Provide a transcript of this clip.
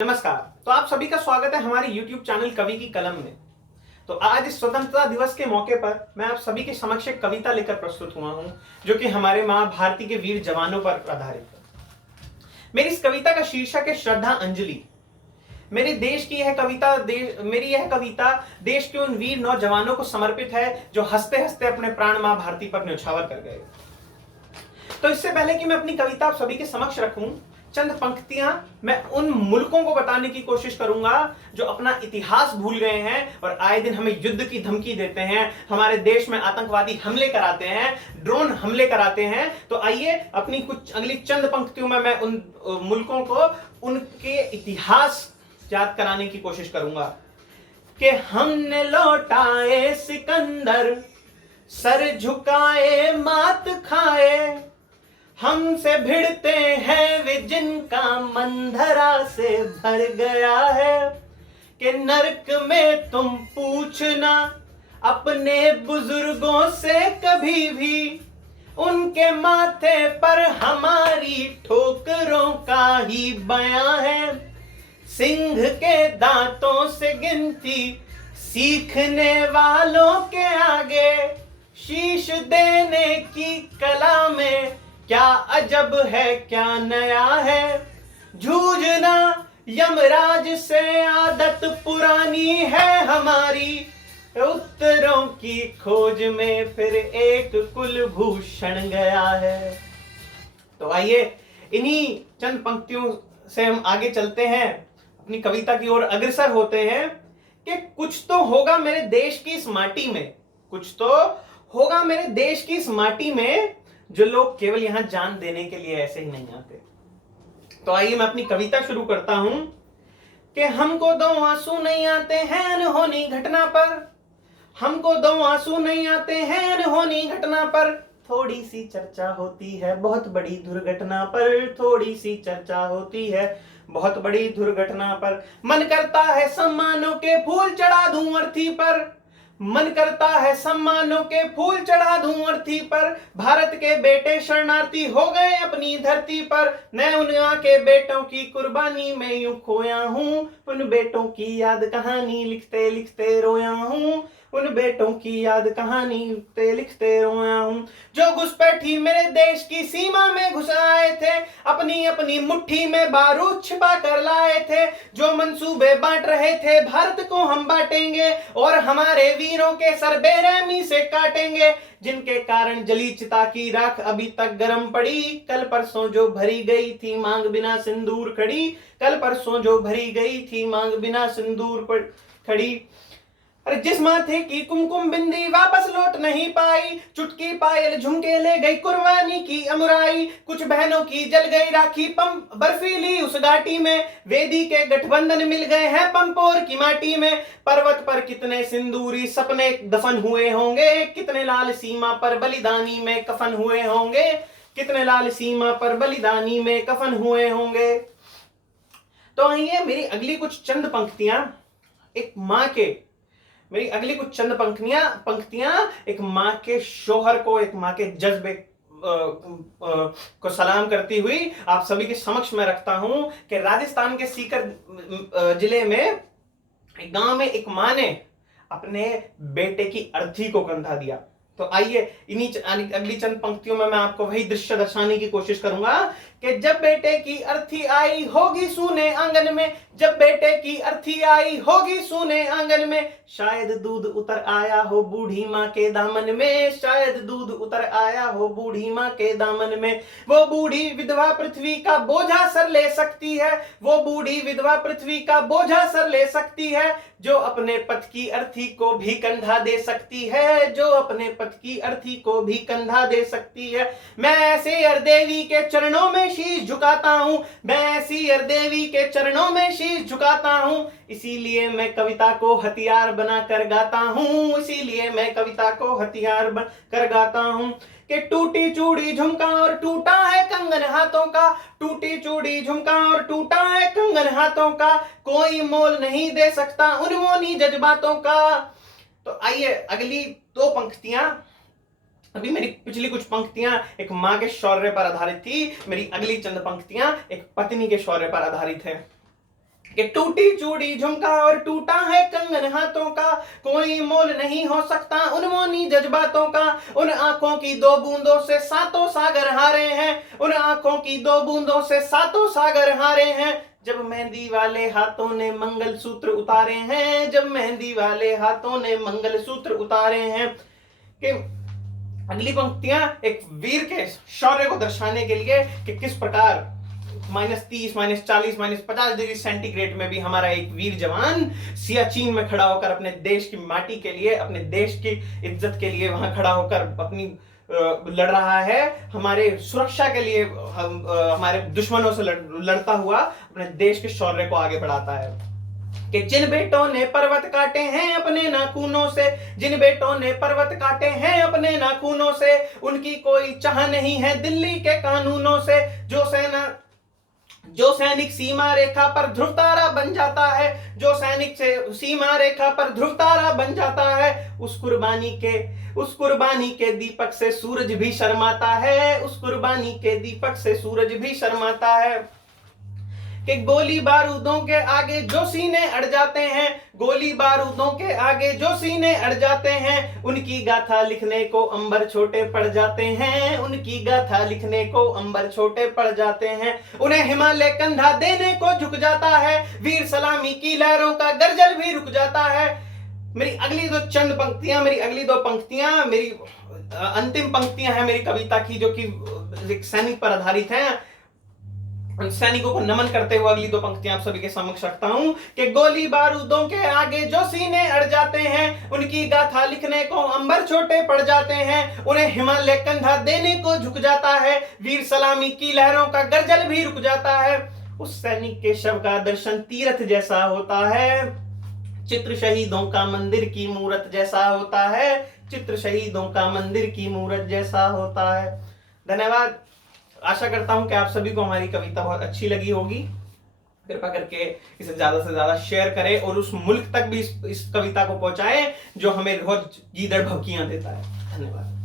नमस्कार। तो आप सभी का स्वागत है हमारे YouTube चैनल कवि की कलम में। तो आज इस स्वतंत्रता दिवस के मौके पर मैं आप सभी के समक्ष एक कविता लेकर प्रस्तुत हुआ हूं, जो कि हमारे मां भारती के वीर जवानों पर आधारित है। मेरी इस कविता का शीर्षक है श्रद्धा अंजलि। मेरे देश की यह कविता मेरी यह कविता देश के उन वीर नौजवानों को समर्पित है, जो हंसते हंसते अपने प्राण मां भारती पर न्यौछावर कर गए। तो इससे पहले कि मैं अपनी कविता आप सभी के समक्ष रखूं, चंद पंक्तियां मैं उन मुल्कों को बताने की कोशिश करूंगा जो अपना इतिहास भूल गए हैं और आए दिन हमें युद्ध की धमकी देते हैं, हमारे देश में आतंकवादी हमले कराते हैं, ड्रोन हमले कराते हैं। तो आइए अपनी कुछ अगली चंद पंक्तियों में मैं उन मुल्कों को उनके इतिहास याद कराने की कोशिश करूंगा कि हमने लौटाए सिकंदर, सर झुकाए मात खाए, हमसे भिड़ते हैं वे जिनका मंधरा से भर गया है, कि नरक में तुम पूछना अपने बुजुर्गों से कभी भी, उनके माथे पर हमारी ठोकरों का ही बयां है। सिंह के दांतों से गिनती सीखने वालों के आगे, शीश देने की कला में क्या अजब है क्या नया है। जूझना यमराज से आदत पुरानी है हमारी, उत्तरों की खोज में फिर एक कुलभूषण गया है। तो आइए इन्हीं चंद पंक्तियों से हम आगे चलते हैं, अपनी कविता की ओर अग्रसर होते हैं कि कुछ तो होगा मेरे देश की इस माटी में, कुछ तो होगा मेरे देश की इस माटी में, जो लोग केवल यहां जान देने के लिए ऐसे ही नहीं आते। तो आइए मैं अपनी कविता शुरू करता हूं कि हमको दो आंसू नहीं आते हैं अनहोनी घटना पर, हमको दो आंसू नहीं आते हैं अनहोनी घटना पर, थोड़ी सी चर्चा होती है बहुत बड़ी दुर्घटना पर, थोड़ी सी चर्चा होती है बहुत बड़ी दुर्घटना पर। मन करता है सम्मानों के फूल चढ़ा दूं अर्थी पर, मन करता है सम्मानों के फूल चढ़ा दूं अर्थी पर, भारत के बेटे शरणार्थी हो गए अपनी धरती पर, मैं उन के बेटों की कुर्बानी में यूं खोया हूं, उन बेटों की याद कहानी लिखते लिखते रोया हूं, उन बेटों की याद कहानी लिखते लिखते रोया हूं, जो घुसपैठी मेरे देश की सीमा में घुस आए थे, अपनी अपनी मुट्ठी में बारूद छिपा कर लाए थे, जो मंसूबे बांट रहे थे भारत को हम बांटेंगे और हमारे वीरों के सर बेरहमी से काटेंगे, जिनके कारण जली चिता की राख अभी तक गर्म पड़ी, कल परसों जो भरी गई थी मांग बिना सिंदूर खड़ी, कल परसों जो भरी गई थी मांग बिना सिंदूर खड़ी। अरे जिस माथे की कुमकुम बिंदी वापस लौट नहीं पाई, चुटकी पायल झुमके ले गई कुर्बानी की अमुराई, कुछ बहनों की जल गई राखी पंप बर्फीली उस घाटी में, वेदी के गठबंधन मिल गए हैं पंपोर की माटी में, पर्वत पर कितने सिंदूरी सपने दफन हुए होंगे, कितने लाल सीमा पर बलिदानी में कफन हुए होंगे, कितने लाल सीमा पर बलिदानी में कफन हुए होंगे। तो आइए मेरी अगली कुछ चंद पंक्तियां एक मां के मेरी अगली कुछ चंद पंक्तियां एक मां के शोहर को, एक मां के जज्बे को सलाम करती हुई आप सभी के समक्ष में रखता हूं कि राजस्थान के सीकर जिले में एक गांव में एक मां ने अपने बेटे की अर्थी को कंधा दिया। तो आइए इन्हीं अगली चंद पंक्तियों में मैं आपको वही दृश्य दर्शाने की कोशिश करूंगा कि जब बेटे की अर्थी आई होगी सूने आंगन में, जब बेटे की अर्थी आई होगी सूने आंगन में, शायद दूध उतर आया हो बूढ़ी माँ के दामन में, शायद दूध उतर आया हो बूढ़ी माँ के दामन में, वो बूढ़ी विधवा पृथ्वी का बोझा सर ले सकती है, वो बूढ़ी विधवा पृथ्वी का बोझा सर ले सकती है, जो अपने पथ की अर्थी को भी कंधा दे सकती है, जो अपने पथ की अर्थी को भी कंधा दे सकती है। मैं ऐसे देवी के चरणों में शीश झुकाता हूं, मैं ऐसी देवी के चरणों में शीश झुकाता हूं, इसीलिए मैं कविता को हथियार बना कर गाता हूं, इसीलिए मैं कविता को हथियार बना कर गाता हूं, कि टूटी चूड़ी झुमका और टूटा है कंगन हाथों का, टूटी चूड़ी झुमका और टूटा है कंगन हाथों का, कोई मोल नहीं दे सकता उन मोनी जज्बातों का। तो आइए अगली दो पंक्तियां, अभी मेरी पिछली कुछ पंक्तियां एक मां के शौर्य पर आधारित थी, मेरी अगली चंद पंक्तियां एक पत्नी के शौर्य पर आधारित है कि टूटी चूड़ी झुमका और टूटा है कंगन हाथों का, कोई मोल नहीं हो सकता उन मौनी जज्बातों का। उन आंखों की दो बूंदों से सातों सागर हारे हैं, उन आंखों की दो बूंदों से सातों सागर हारे हैं। जब मेहंदी वाले हाथों ने मंगल सूत्र उतारे हैं, जब मेहंदी वाले हाथों ने मंगल सूत्र उतारे हैं। कि अगली पंक्तियां एक वीर के शौर्य को दर्शाने के लिए कि किस प्रकार -30, -40, -50 डिग्री सेंटीग्रेड में भी हमारा एक वीर जवान सियाचिन में खड़ा होकर अपने देश की माटी के लिए, अपने देश की इज्जत के लिए वहां खड़ा होकर अपनी लड़ रहा है, हमारे सुरक्षा के लिए हमारे दुश्मनों से लड़ता हुआ अपने देश के शौर्य को आगे बढ़ाता है। कि जिन बेटों ने पर्वत काटे हैं अपने नाखूनों से, जिन बेटों ने पर्वत काटे हैं अपने नाखूनों से, उनकी कोई चाह नहीं है दिल्ली के कानूनों से। जो सैनिक सीमा रेखा पर ध्रुव तारा बन जाता है, जो सैनिक से सीमा रेखा पर ध्रुव तारा बन जाता है, उस कुर्बानी के दीपक से सूरज भी शर्माता है, उस कुर्बानी के दीपक से सूरज भी शर्माता है। कि गोली बारूदों के आगे जो सीने अड़ जाते हैं, गोली बारूदों के आगे जो सीने अड़ जाते हैं, उनकी गाथा लिखने को अंबर छोटे पड़ जाते हैं, उनकी गाथा लिखने को अंबर छोटे पड़ जाते हैं। उन्हें हिमालय कंधा देने को झुक जाता है, वीर सलामी की लहरों का गर्जल भी रुक जाता है। मेरी अगली दो पंक्तियां मेरी अंतिम पंक्तियां हैं मेरी कविता की, जो कि एक सैनिक पर आधारित हैं। उन सैनिकों को नमन करते हुए अगली दो पंक्तियां आप सभी के समक्ष रखता हूं कि गोली बारूदों के आगे जो सीने अड़ जाते हैं, उनकी गाथा लिखने को अंबर छोटे पड़ जाते हैं, उन्हें हिमालय कंधा देने को झुक जाता है, वीर सलामी की लहरों का गर्जल भी रुक जाता है। उस सैनिक के शव का दर्शन तीर्थ जैसा होता है, चित्र शहीदों का मंदिर की मूरत जैसा होता है, चित्र शहीदों का मंदिर की मूरत जैसा होता है। धन्यवाद। आशा करता हूं कि आप सभी को हमारी कविता बहुत अच्छी लगी होगी। कृपया करके इसे ज्यादा से ज्यादा शेयर करें और उस मुल्क तक भी इस कविता को पहुंचाएं जो हमें रोज गीदड़ भौंकियां देता है। धन्यवाद।